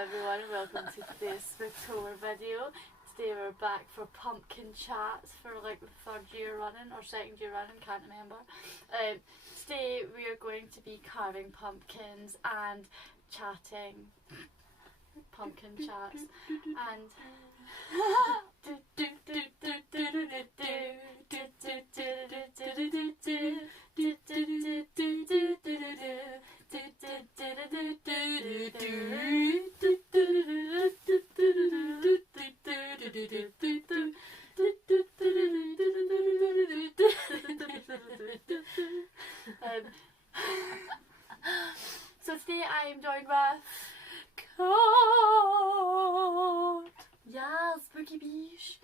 everyone, welcome to today's Spooktober video. Today we're back for pumpkin chats for like the third year running or second year running, can't remember. Today we are going to be carving pumpkins and chatting. Pumpkin chats and so today I am joined with yeah, spooky beach.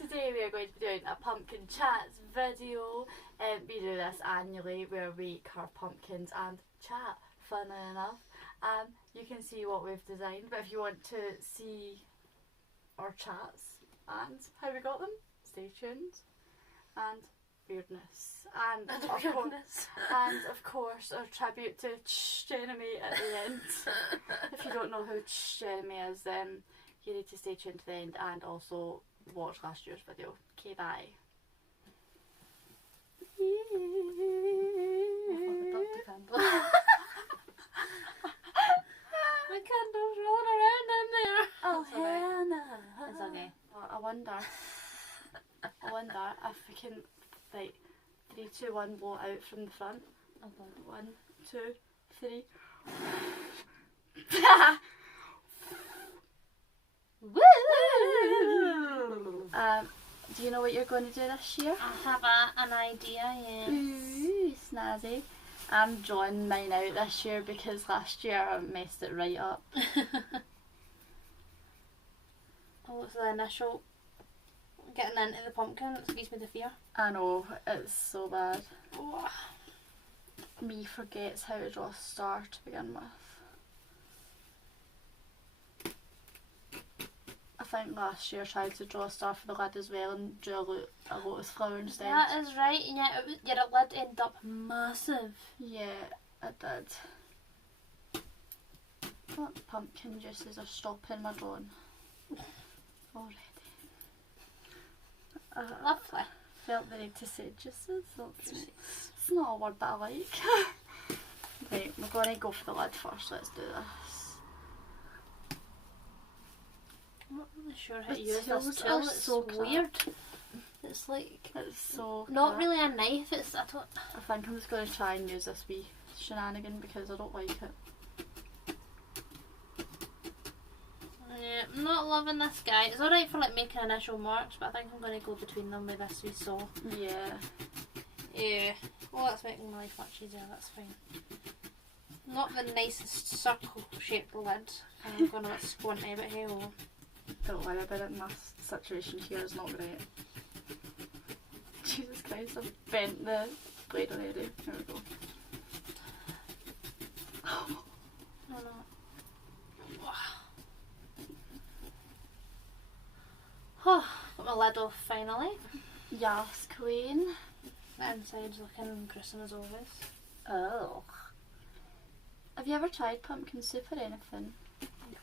Today we are going to be doing a pumpkin chats video. We do this annually where we carve pumpkins and chat, funnily enough. You can see what we've designed, but if you want to see our chats and how we got them, stay tuned. And weirdness. And of course our tribute to Shannon at the end. If you don't know who Shannon is, then you need to stay tuned to the end and also watch last year's video. Okay, bye. My candle's rolling around in there. Oh, It's okay. Hannah. It's okay. I wonder if we can, like, 3, 2, 1, blow it out from the front. Okay. 1, 2, 3. Woo! Do you know what you're going to do this year? I have an idea, yes. Ooh, snazzy. I'm drawing mine out this year because last year I messed it right up. Oh, what's the initial? Getting into the pumpkin, it gives me the fear. I know, it's so bad. Oh. Me forgets how to draw a star to begin with. I think last year I tried to draw a star for the lid as well and drew a lotus flower instead. That is right, and yet your lid ended up massive. Yeah, it did. What pumpkin juices are stopping my drawing already. Lovely. Felt the need to say juices. It's not a word that I like. Right, we're going to go for the lid first. Let's do this. I'm not really sure how The to use tools this are tool. It's so weird. It's like It's so not crap. really a knife. It's I don't. I think I'm just going to try and use this wee shenanigan because I don't like it. Yeah, I'm not loving this guy. It's alright for like making initial marks, but I think I'm going to go between them with this wee saw. Yeah. Yeah. Well, that's making my life much easier. That's fine. Not the nicest circle shaped lid. I'm going to squinty, but hey oh. Don't worry about it. My situation here is not great. Jesus Christ, I've bent the blade already. There we go. No, no. Oh, got my lid off finally. Yes, queen. The inside's looking gruesome as always. Oh. Have you ever tried pumpkin soup or anything?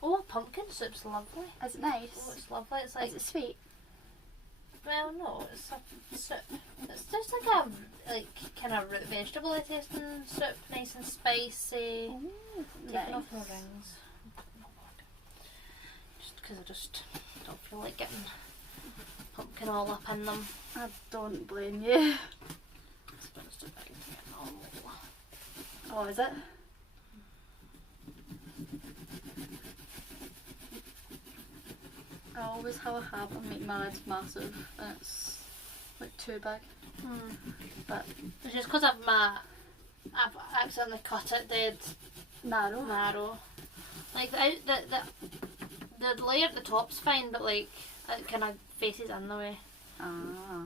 Oh, pumpkin soup's lovely. Is it nice? Oh, it's lovely. It's like, Is it sweet? well, no, it's a soup. It's just like a kind of root vegetable tasting soup, nice and spicy. Ooh, Taking off my nice. rings. Just because I just don't feel like getting pumpkin all up in them. I don't blame you. This one's too big to get normal. Oh, is it? I always have a habit of making my lids massive and it's like too big. But It's just because I've accidentally cut it dead narrow. narrow. Like the layer at the top's fine, but like it kind of faces in the way. Ah.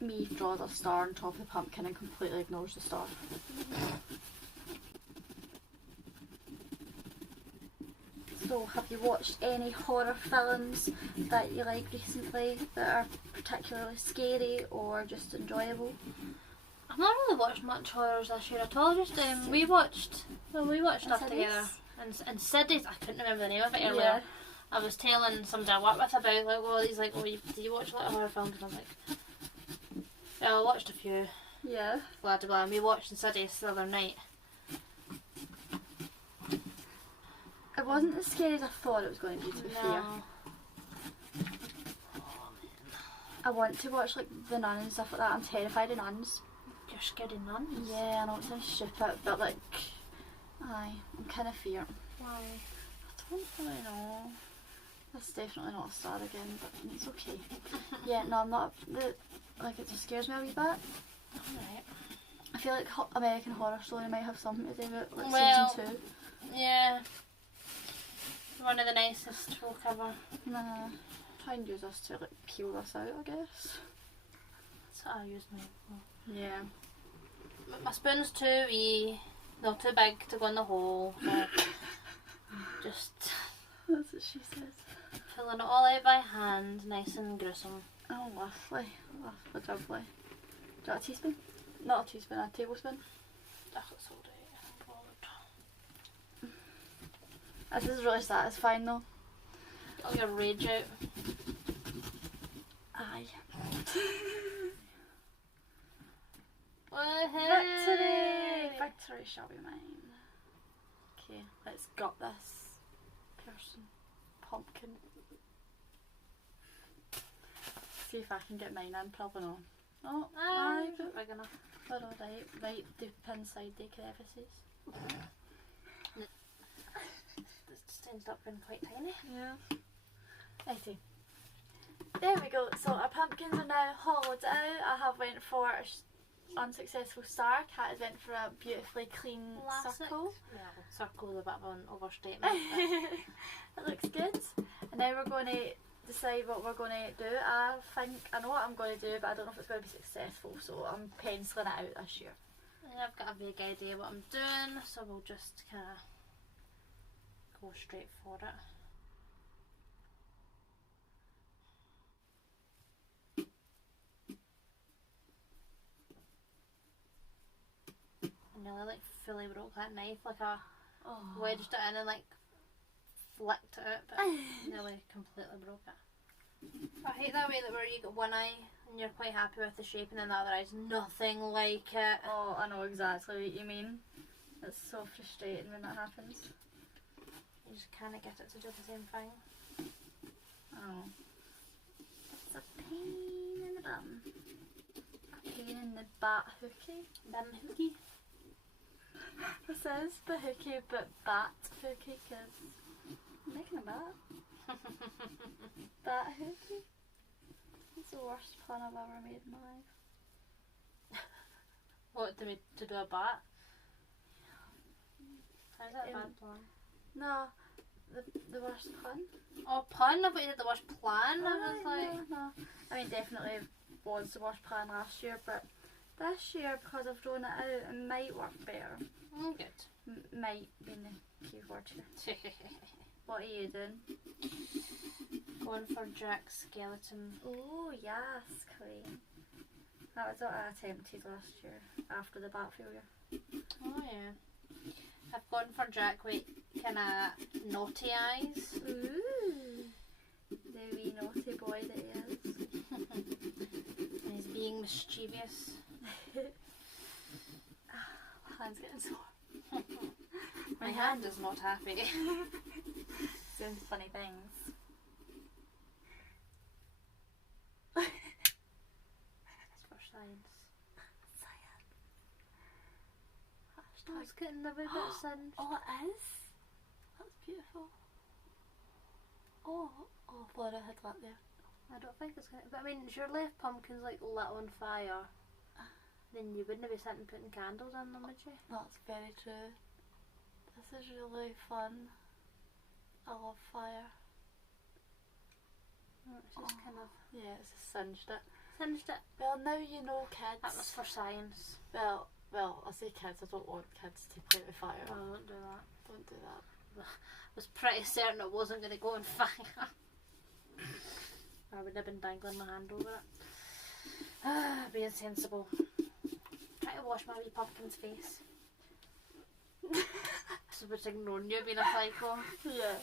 Me draws a star on top of the pumpkin and completely ignores the star. So, have you watched any horror films that you like recently that are particularly scary or just enjoyable? I've not really watched much horrors this year at all. Just we watched stuff together. And Sidney's, I couldn't remember the name of it earlier. Yeah. I was telling somebody I work with about like, well, he's like, do you watch a lot of horror films? And I'm like, yeah, I watched a few. Yeah. Blah blah blah. And we watched Insidious the other night. It wasn't as scary as I thought it was going to be, to be fair. I want to watch like The Nun and stuff like that. I'm terrified of nuns. You're scared of nuns? Yeah, I know it sounds stupid, but like, aye, I'm kind of feared. Why? I don't really know. That's definitely not a star again, but it's okay. Yeah, no, I'm not. Like, it just scares me a wee bit. Alright. I feel like American Horror Story might have something to do with it, like Well, season 2. Yeah. One of the nicest we'll cover. Nah, try and use this to like peel this out, I guess. That's what I use mine for. Yeah. My spoon's too wee, no, too big to go in the hole. So just That's what she says. pulling it all out by hand, nice and gruesome. Oh, lovely. Lovely, lovely. Do you want a teaspoon? Not a teaspoon, a tablespoon. Ugh, it's all right. I'm bothered. This is really satisfying though. Get all your rage out. Aye. Victory! Victory shall be mine. Okay, let's gut this person. Pumpkin. See if I can get mine in, probably not. Oh, aye, but big enough. we're alright. Right deep inside the crevices. This ends up being quite tiny. Yeah. Righty. There we go. So our pumpkins are now hollowed out. I have went for a unsuccessful star. Kat has went for a beautifully clean circle. Yeah, well, circle is a bit of an overstatement. It looks good. And now we're going to decide what we're going to do. I think I know what I'm going to do, but I don't know if it's going to be successful. So I'm penciling it out this year. Yeah, I've got a vague idea what I'm doing, so we'll just kind of go straight for it. I nearly like fully broke that knife, like I wedged it in and like flicked it out, but nearly completely broke it. I hate that way that where you got one eye and you're quite happy with the shape and then the other eye's nothing like it. Oh, I know exactly what you mean. It's so frustrating when that happens. You just kind of get it to do the same thing. Oh. It's a pain in the bum. A pain in the bat hooky. Bum hooky. It says bahookie but bat hooky because I'm making a bat. Bat hooky. It's the worst plan I've ever made in my life. What, to do a bat? How's that a bad plan? No, the worst pun. Oh, pun? I thought you said the worst plan. I was like... No. I mean, definitely was the worst plan last year, but this year, because I've thrown it out, it might work better. Good. Might being the key word here. What are you doing? Going for Jack's skeleton. Oh, yes, Queen. That was what I attempted last year after the bat failure. Oh, yeah. I've gone for Jack with kind of naughty eyes. Ooh. The wee naughty boy that he is. And he's being mischievous. My hand's getting sore. My hand is not happy. Doing funny things. It's for science. Science. Oh, it's getting a wee bit singed. Oh, it is? That's beautiful. Oh, I thought I had that there. I don't think it's going to... But I mean, surely if pumpkins like lit on fire, then you wouldn't be sitting putting candles in them, would you? That's very true. This is really fun. I love fire. It's just kind of... Yeah, it's just singed it. Singed it. Well, now you know, kids. That was for science. Well, I say kids, I don't want kids to play with fire. Oh, don't do that. Don't do that. I was pretty certain it wasn't going to go on fire. I would have been dangling my hand over it. Being sensible. to wash my wee pumpkin's face. So it's ignoring you being a psycho. Yeah.